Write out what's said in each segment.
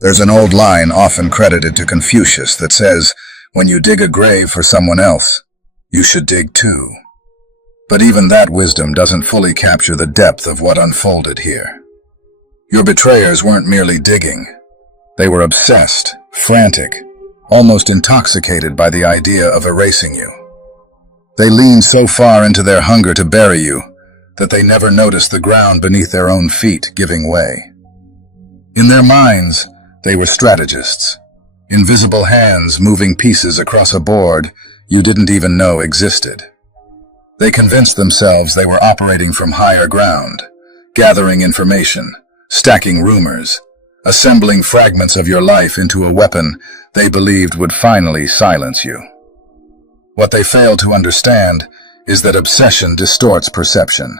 There's an old line often credited to Confucius that says, "When you dig a grave for someone else, you should dig too." But even that wisdom doesn't fully capture the depth of what unfolded here. Your betrayers weren't merely digging. They were obsessed, frantic, almost intoxicated by the idea of erasing you. They leaned so far into their hunger to bury you that they never noticed the ground beneath their own feet giving way. In their minds, they were strategists, invisible hands moving pieces across a board you didn't even know existed. They convinced themselves they were operating from higher ground, gathering information, stacking rumors, assembling fragments of your life into a weapon they believed would finally silence you. What they failed to understand is that obsession distorts perception.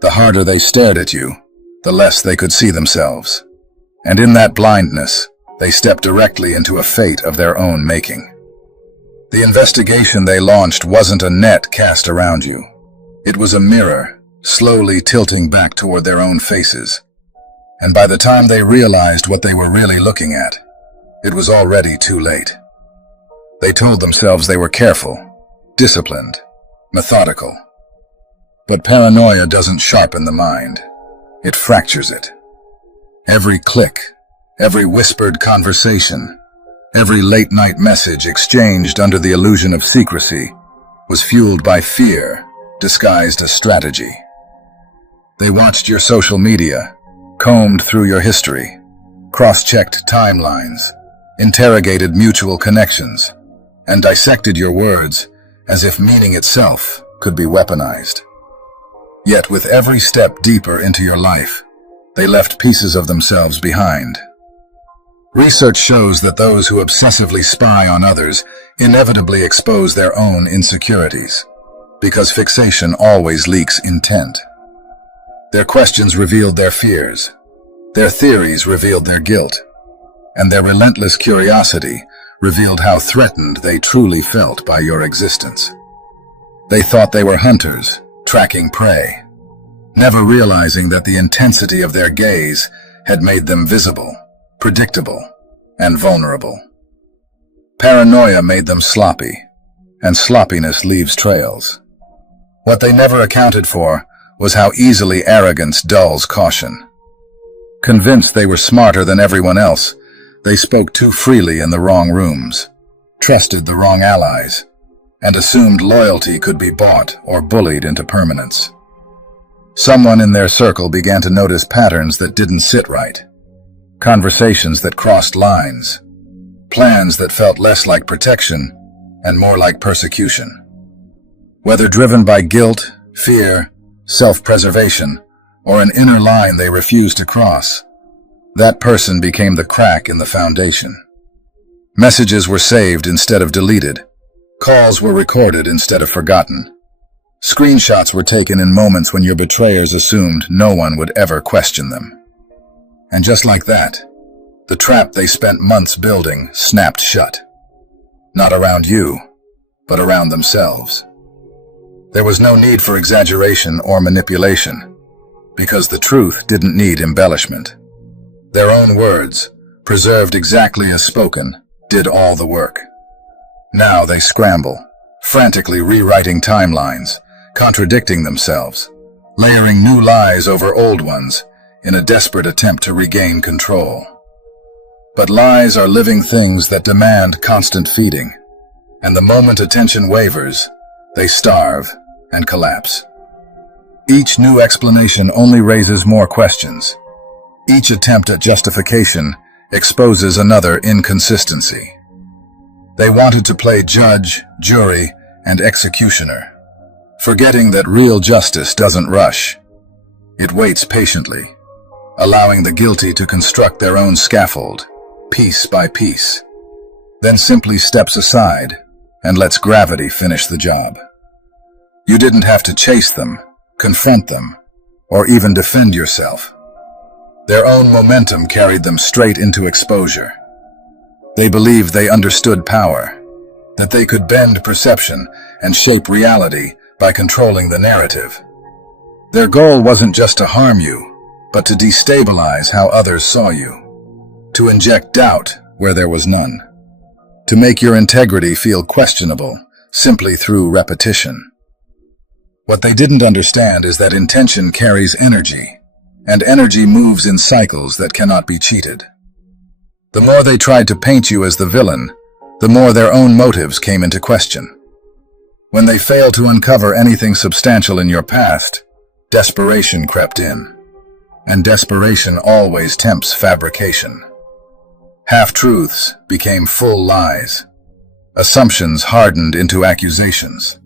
The harder they stared at you, the less they could see themselves. And in that blindness, they stepped directly into a fate of their own making. The investigation they launched wasn't a net cast around you. It was a mirror, slowly tilting back toward their own faces. And by the time they realized what they were really looking at, it was already too late. They told themselves they were careful, disciplined, methodical. But paranoia doesn't sharpen the mind. It fractures it. Every click, every whispered conversation, every late-night message exchanged under the illusion of secrecy was fueled by fear, disguised as strategy. They watched your social media, combed through your history, cross-checked timelines, interrogated mutual connections, and dissected your words as if meaning itself could be weaponized. Yet with every step deeper into your life, they left pieces of themselves behind. Research shows that those who obsessively spy on others inevitably expose their own insecurities, because fixation always leaks intent. Their questions revealed their fears, their theories revealed their guilt, and their relentless curiosity revealed how threatened they truly felt by your existence. They thought they were hunters, tracking prey, never realizing that the intensity of their gaze had made them visible, predictable, and vulnerable. Paranoia made them sloppy, and sloppiness leaves trails. What they never accounted for was how easily arrogance dulls caution. Convinced they were smarter than everyone else, they spoke too freely in the wrong rooms, trusted the wrong allies, and assumed loyalty could be bought or bullied into permanence. Someone in their circle began to notice patterns that didn't sit right, conversations that crossed lines, plans that felt less like protection and more like persecution. Whether driven by guilt, fear, self-preservation, or an inner line they refused to cross, that person became the crack in the foundation. Messages were saved instead of deleted. Calls were recorded instead of forgotten. Screenshots were taken in moments when your betrayers assumed no one would ever question them. And just like that, the trap they spent months building snapped shut. Not around you, but around themselves. There was no need for exaggeration or manipulation, because the truth didn't need embellishment. Their own words, preserved exactly as spoken, did all the work. Now they scramble, frantically rewriting timelines, contradicting themselves, layering new lies over old ones in a desperate attempt to regain control. But lies are living things that demand constant feeding, and the moment attention wavers, they starve and collapse. Each new explanation only raises more questions. Each attempt at justification exposes another inconsistency. They wanted to play judge, jury, and executioner, forgetting that real justice doesn't rush. It waits patiently, allowing the guilty to construct their own scaffold, piece by piece, then simply steps aside and lets gravity finish the job. You didn't have to chase them, confront them, or even defend yourself. Their own momentum carried them straight into exposure. They believed they understood power, that they could bend perception and shape reality by controlling the narrative. Their goal wasn't just to harm you, but to destabilize how others saw you. to inject doubt where there was none, to make your integrity feel questionable simply through repetition. What they didn't understand is that intention carries energy, and energy moves in cycles that cannot be cheated. The more they tried to paint you as the villain, the more their own motives came into question. When they failed to uncover anything substantial in your past, desperation crept in. And desperation always tempts fabrication. Half-truths became full lies. Assumptions hardened into accusations.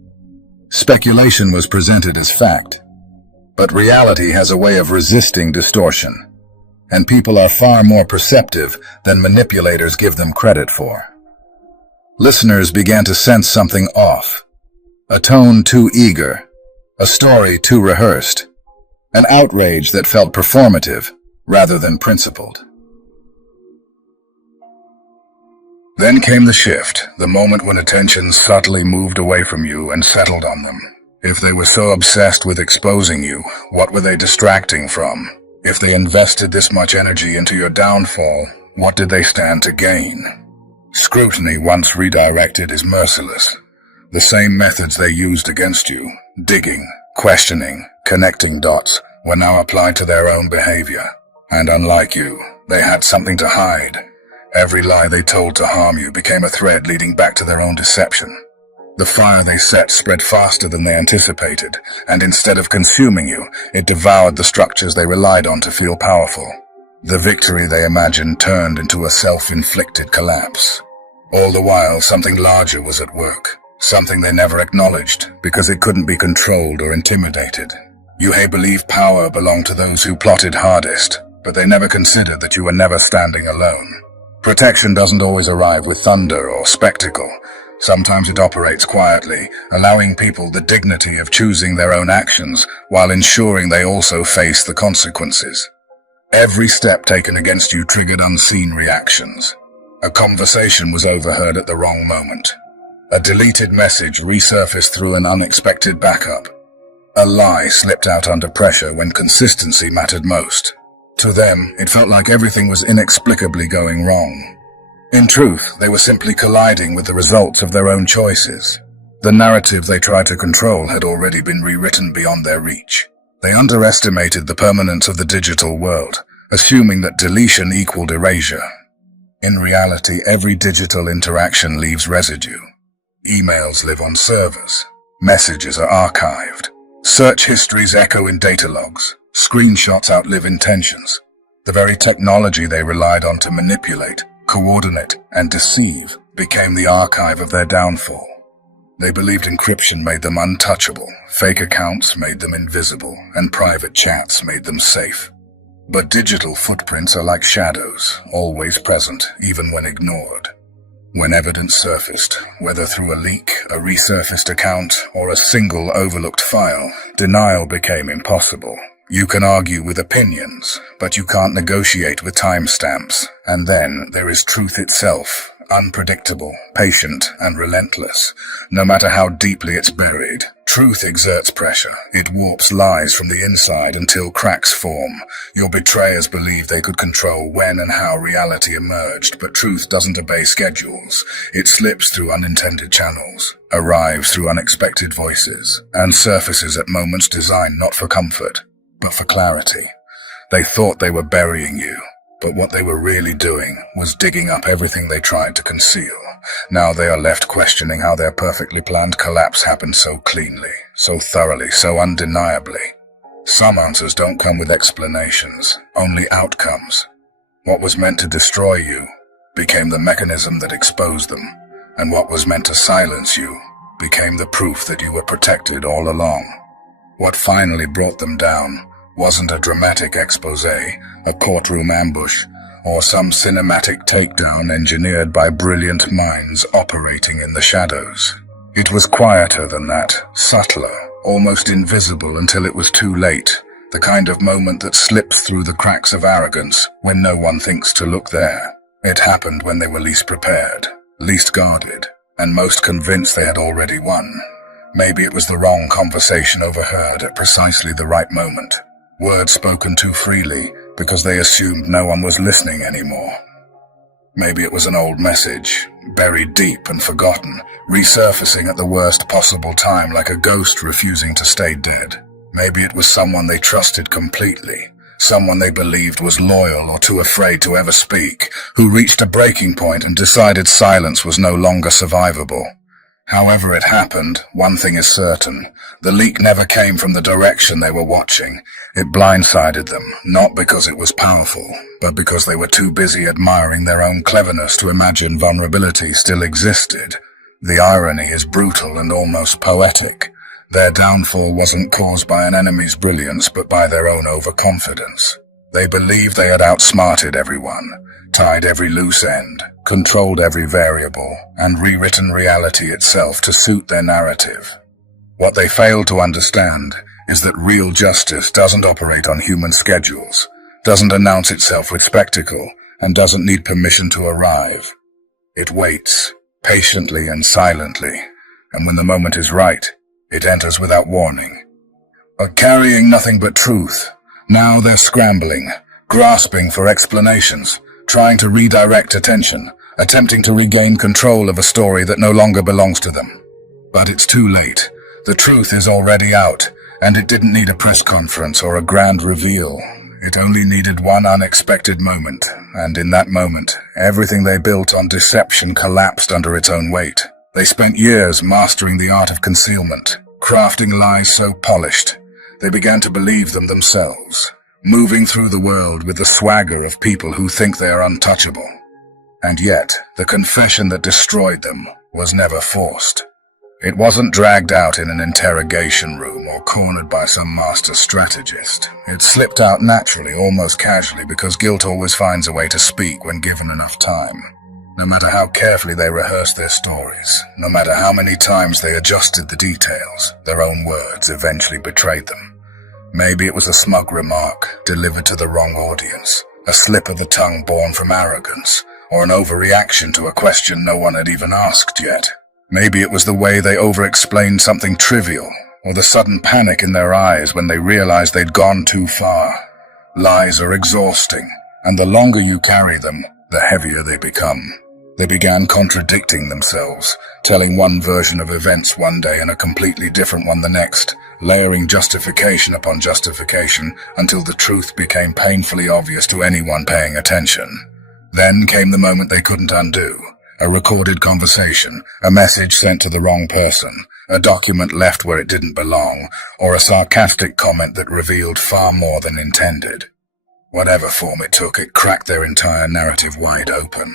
Speculation was presented as fact. But reality has a way of resisting distortion, and people are far more perceptive than manipulators give them credit for. Listeners began to sense something off. A tone too eager, a story too rehearsed, an outrage that felt performative rather than principled. Then came the shift, the moment when attention subtly moved away from you and settled on them. If they were so obsessed with exposing you, what were they distracting from? If they invested this much energy into your downfall, what did they stand to gain? Scrutiny, once redirected, is merciless. The same methods they used against you, digging, questioning, connecting dots, were now applied to their own behavior. And unlike you, they had something to hide. Every lie they told to harm you became a thread leading back to their own deception. The fire they set spread faster than they anticipated, and instead of consuming you, it devoured the structures they relied on to feel powerful. The victory they imagined turned into a self-inflicted collapse. All the while, something larger was at work. Something they never acknowledged, because it couldn't be controlled or intimidated. You believed power belonged to those who plotted hardest, but they never considered that you were never standing alone. Protection doesn't always arrive with thunder or spectacle. Sometimes it operates quietly, allowing people the dignity of choosing their own actions while ensuring they also face the consequences. Every step taken against you triggered unseen reactions. A conversation was overheard at the wrong moment. A deleted message resurfaced through an unexpected backup. A lie slipped out under pressure when consistency mattered most. To them, it felt like everything was inexplicably going wrong. In truth, they were simply colliding with the results of their own choices. The narrative they tried to control had already been rewritten beyond their reach. They underestimated the permanence of the digital world, assuming that deletion equaled erasure. In reality, every digital interaction leaves residue. Emails live on servers. Messages are archived. Search histories echo in data logs. Screenshots outlive intentions. The very technology they relied on to manipulate, coordinate, and deceive became the archive of their downfall. They believed encryption made them untouchable, fake accounts made them invisible, and private chats made them safe. But digital footprints are like shadows, always present, even when ignored. When evidence surfaced, whether through a leak, a resurfaced account, or a single overlooked file, denial became impossible. You can argue with opinions, but you can't negotiate with timestamps. And then there is truth itself, unpredictable, patient, and relentless. No matter how deeply it's buried, truth exerts pressure. It warps lies from the inside until cracks form. Your betrayers believed they could control when and how reality emerged, but truth doesn't obey schedules. It slips through unintended channels, arrives through unexpected voices, and surfaces at moments designed not for comfort, but for clarity. They thought they were burying you, but what they were really doing was digging up everything they tried to conceal. Now they are left questioning how their perfectly planned collapse happened so cleanly, so thoroughly, so undeniably. Some answers don't come with explanations, only outcomes. What was meant to destroy you became the mechanism that exposed them, and what was meant to silence you became the proof that you were protected all along. What finally brought them down wasn't a dramatic expose, a courtroom ambush, or some cinematic takedown engineered by brilliant minds operating in the shadows. It was quieter than that, subtler, almost invisible until it was too late, the kind of moment that slips through the cracks of arrogance when no one thinks to look there. It happened when they were least prepared, least guarded, and most convinced they had already won. Maybe it was the wrong conversation overheard at precisely the right moment. Words spoken too freely because they assumed no one was listening anymore. Maybe it was an old message, buried deep and forgotten, resurfacing at the worst possible time like a ghost refusing to stay dead. Maybe it was someone they trusted completely, someone they believed was loyal or too afraid to ever speak, who reached a breaking point and decided silence was no longer survivable. However it happened, one thing is certain. The leak never came from the direction they were watching. It blindsided them, not because it was powerful, but because they were too busy admiring their own cleverness to imagine vulnerability still existed. The irony is brutal and almost poetic. Their downfall wasn't caused by an enemy's brilliance, but by their own overconfidence. They believed they had outsmarted everyone, tied every loose end, controlled every variable, and rewritten reality itself to suit their narrative. What they failed to understand is that real justice doesn't operate on human schedules, doesn't announce itself with spectacle, and doesn't need permission to arrive. It waits, patiently and silently, and when the moment is right, it enters without warning. But carrying nothing but truth, now they're scrambling, grasping for explanations, trying to redirect attention, attempting to regain control of a story that no longer belongs to them. But it's too late. The truth is already out, and it didn't need a press conference or a grand reveal. It only needed one unexpected moment, and in that moment, everything they built on deception collapsed under its own weight. They spent years mastering the art of concealment, crafting lies so polished, they began to believe them themselves, moving through the world with the swagger of people who think they are untouchable. And yet, the confession that destroyed them was never forced. It wasn't dragged out in an interrogation room or cornered by some master strategist. It slipped out naturally, almost casually, because guilt always finds a way to speak when given enough time. No matter how carefully they rehearsed their stories, no matter how many times they adjusted the details, their own words eventually betrayed them. Maybe it was a smug remark delivered to the wrong audience, a slip of the tongue born from arrogance, or an overreaction to a question no one had even asked yet. Maybe it was the way they over-explained something trivial, or the sudden panic in their eyes when they realized they'd gone too far. Lies are exhausting, and the longer you carry them, the heavier they become. They began contradicting themselves, telling one version of events one day and a completely different one the next, layering justification upon justification until the truth became painfully obvious to anyone paying attention. Then came the moment they couldn't undo. A recorded conversation, a message sent to the wrong person, a document left where it didn't belong, or a sarcastic comment that revealed far more than intended. Whatever form it took, it cracked their entire narrative wide open.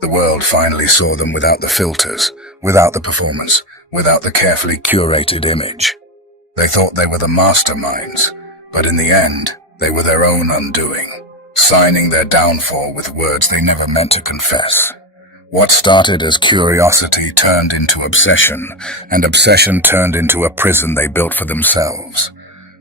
The world finally saw them without the filters, without the performance, without the carefully curated image. They thought they were the masterminds, but in the end, they were their own undoing, signing their downfall with words they never meant to confess. What started as curiosity turned into obsession, and obsession turned into a prison they built for themselves.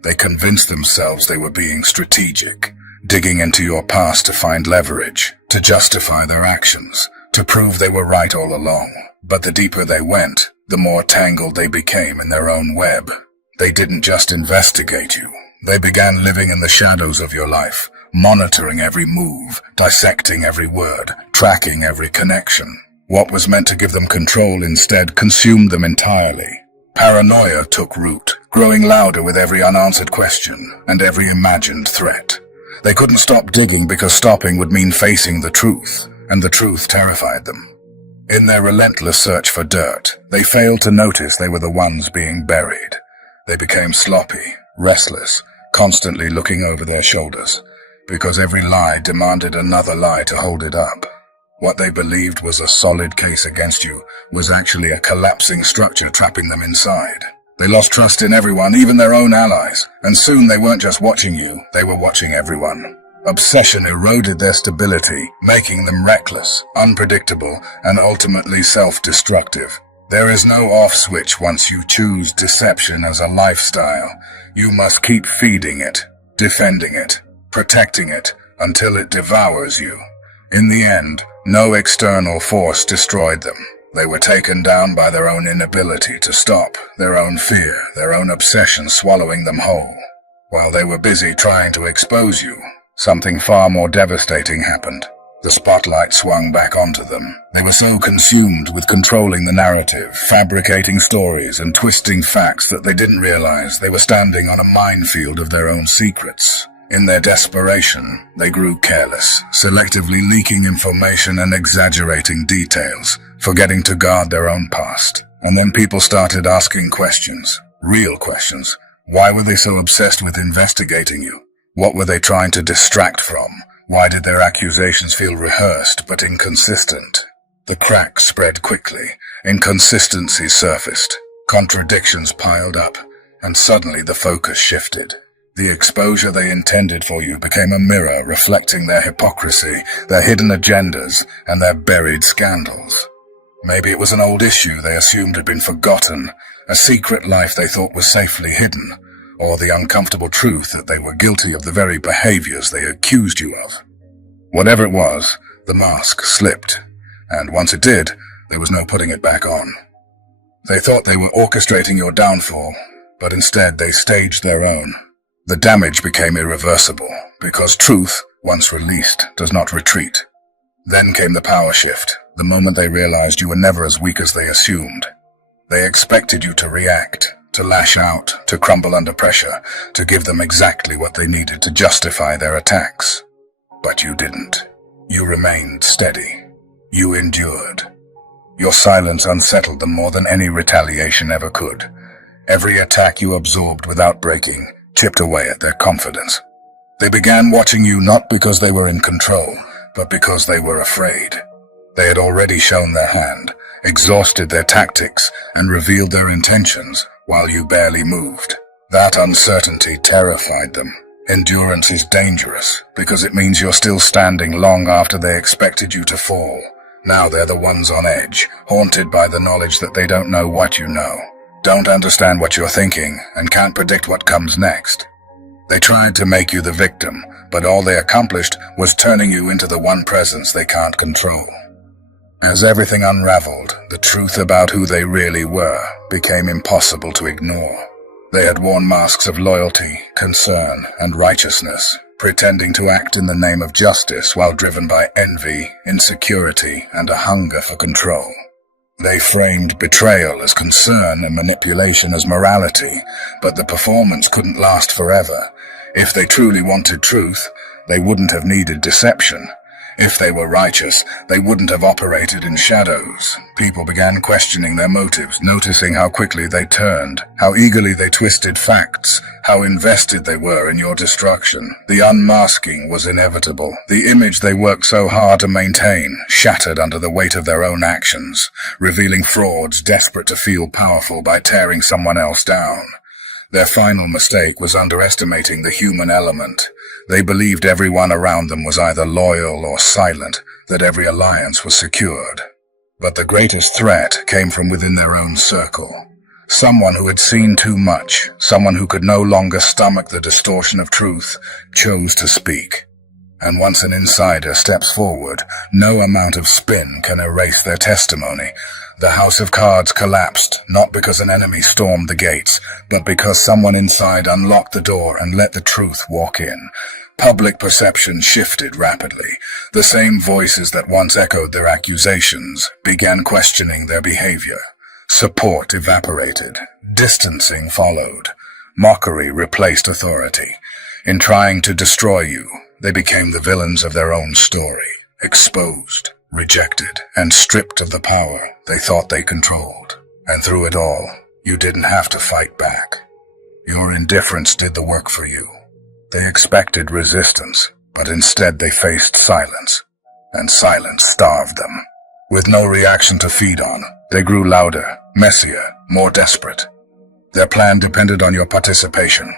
They convinced themselves they were being strategic, digging into your past to find leverage, to justify their actions, to prove they were right all along. But the deeper they went, the more tangled they became in their own web. They didn't just investigate you. They began living in the shadows of your life, monitoring every move, dissecting every word, tracking every connection. What was meant to give them control instead consumed them entirely. Paranoia took root, growing louder with every unanswered question and every imagined threat. They couldn't stop digging because stopping would mean facing the truth, and the truth terrified them. In their relentless search for dirt, they failed to notice they were the ones being buried. They became sloppy, restless, constantly looking over their shoulders, because every lie demanded another lie to hold it up. What they believed was a solid case against you was actually a collapsing structure trapping them inside. They lost trust in everyone, even their own allies, and soon they weren't just watching you, they were watching everyone. Obsession eroded their stability, making them reckless, unpredictable, and ultimately self-destructive. There is no off switch once you choose deception as a lifestyle. You must keep feeding it, defending it, protecting it, until it devours you. In the end, no external force destroyed them. They were taken down by their own inability to stop, their own fear, their own obsession swallowing them whole. While they were busy trying to expose you, something far more devastating happened. The spotlight swung back onto them. They were so consumed with controlling the narrative, fabricating stories, and twisting facts that they didn't realize they were standing on a minefield of their own secrets. In their desperation, they grew careless, selectively leaking information and exaggerating details, forgetting to guard their own past. And then people started asking questions, real questions. Why were they so obsessed with investigating you? What were they trying to distract from? Why did their accusations feel rehearsed but inconsistent? The cracks spread quickly, inconsistencies surfaced, contradictions piled up, and suddenly the focus shifted. The exposure they intended for you became a mirror reflecting their hypocrisy, their hidden agendas, and their buried scandals. Maybe it was an old issue they assumed had been forgotten, a secret life they thought was safely hidden, or the uncomfortable truth that they were guilty of the very behaviors they accused you of. Whatever it was, the mask slipped, and once it did, there was no putting it back on. They thought they were orchestrating your downfall, but instead they staged their own. The damage became irreversible, because truth, once released, does not retreat. Then came the power shift, the moment they realized you were never as weak as they assumed. They expected you to react, to lash out, to crumble under pressure, to give them exactly what they needed to justify their attacks. But you didn't. You remained steady. You endured. Your silence unsettled them more than any retaliation ever could. Every attack you absorbed without breaking chipped away at their confidence. They began watching you not because they were in control, but because they were afraid. They had already shown their hand, exhausted their tactics, and revealed their intentions, while you barely moved. That uncertainty terrified them. Endurance is dangerous, because it means you're still standing long after they expected you to fall. Now they're the ones on edge, haunted by the knowledge that they don't know what you know, don't understand what you're thinking, and can't predict what comes next. They tried to make you the victim, but all they accomplished was turning you into the one presence they can't control. As everything unraveled, the truth about who they really were became impossible to ignore. They had worn masks of loyalty, concern, and righteousness, pretending to act in the name of justice while driven by envy, insecurity, and a hunger for control. They framed betrayal as concern and manipulation as morality, but the performance couldn't last forever. If they truly wanted truth, they wouldn't have needed deception. If they were righteous, they wouldn't have operated in shadows. People began questioning their motives, noticing how quickly they turned, how eagerly they twisted facts, how invested they were in your destruction. The unmasking was inevitable. The image they worked so hard to maintain shattered under the weight of their own actions, revealing frauds desperate to feel powerful by tearing someone else down. Their final mistake was underestimating the human element. They believed everyone around them was either loyal or silent, that every alliance was secured. But the greatest threat came from within their own circle. Someone who had seen too much, someone who could no longer stomach the distortion of truth, chose to speak. And once an insider steps forward, no amount of spin can erase their testimony. The house of cards collapsed, not because an enemy stormed the gates, but because someone inside unlocked the door and let the truth walk in. Public perception shifted rapidly. The same voices that once echoed their accusations began questioning their behavior. Support evaporated. Distancing followed. Mockery replaced authority. In trying to destroy you, they became the villains of their own story, exposed, rejected, and stripped of the power they thought they controlled. And through it all, you didn't have to fight back. Your indifference did the work for you. They expected resistance, but instead they faced silence, and silence starved them. With no reaction to feed on, they grew louder, messier, more desperate. Their plan depended on your participation,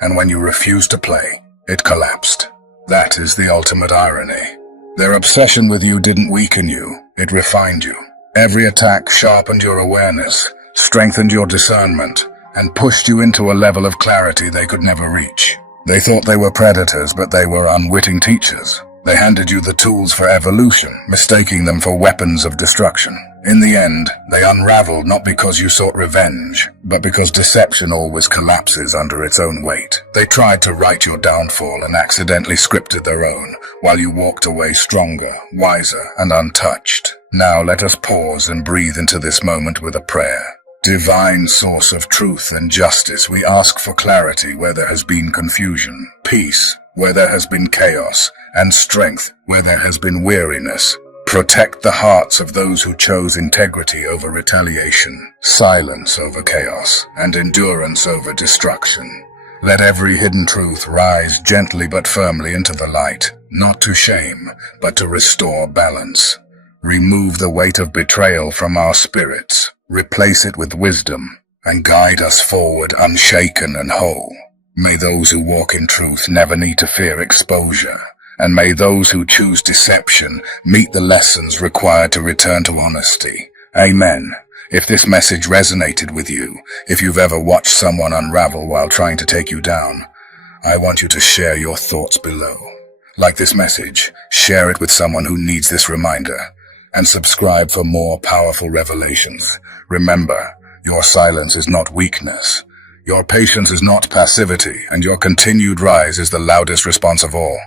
and when you refused to play, it collapsed. That is the ultimate irony. Their obsession with you didn't weaken you, it refined you. Every attack sharpened your awareness, strengthened your discernment, and pushed you into a level of clarity they could never reach. They thought they were predators, but they were unwitting teachers. They handed you the tools for evolution, mistaking them for weapons of destruction. In the end, they unraveled not because you sought revenge, but because deception always collapses under its own weight. They tried to write your downfall and accidentally scripted their own, while you walked away stronger, wiser, and untouched. Now let us pause and breathe into this moment with a prayer. Divine source of truth and justice, we ask for clarity where there has been confusion, peace where there has been chaos, and strength where there has been weariness. Protect the hearts of those who chose integrity over retaliation, silence over chaos, and endurance over destruction. Let every hidden truth rise gently but firmly into the light, not to shame, but to restore balance. Remove the weight of betrayal from our spirits, replace it with wisdom, and guide us forward unshaken and whole. May those who walk in truth never need to fear exposure, and may those who choose deception meet the lessons required to return to honesty. Amen. If this message resonated with you, if you've ever watched someone unravel while trying to take you down, I want you to share your thoughts below. Like this message, share it with someone who needs this reminder, and subscribe for more powerful revelations. Remember, your silence is not weakness. Your patience is not passivity, and your continued rise is the loudest response of all.